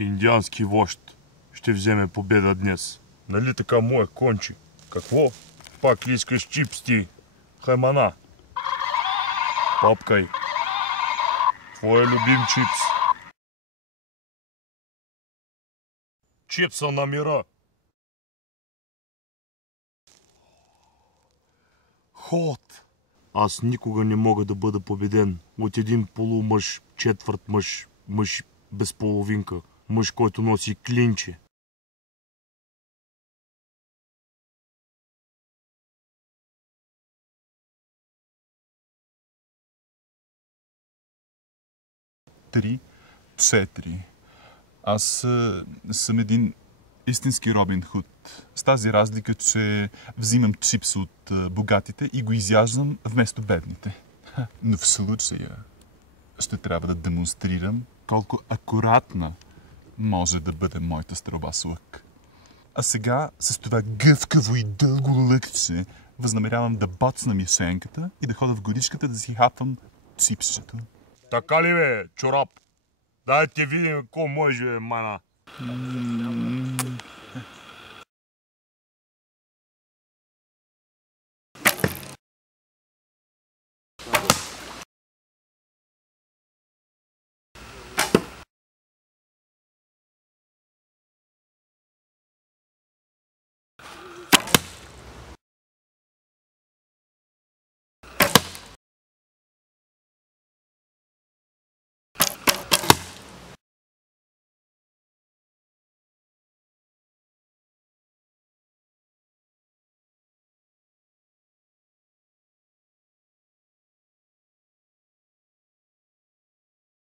Индиански вожд ще вземе победа днес. Нали така, моя конче? Какво? Пак ли искаш чипс ти? Хаймана. Папкай. Твой любим чипс. Чипса на мира. Ход. Аз никога не мога да бъда победен от един полумъж, четвърт мъж, мъж без половинка, мъж, който носи клинче. Три, четири. Аз съм един истински Робин Худ. С тази разлика, че взимам чипс от богатите и го изяждам вместо бедните. Но в случая ще трябва да демонстрирам колко акуратна може да бъде моята стрелба с лък. А сега с това гъвкаво и дълго лъкче възнамерявам да боцна мишенката и да ходя в горичката да си хапвам чипсчето. Така ли бе, чорап? Дайте видим какво може, мана.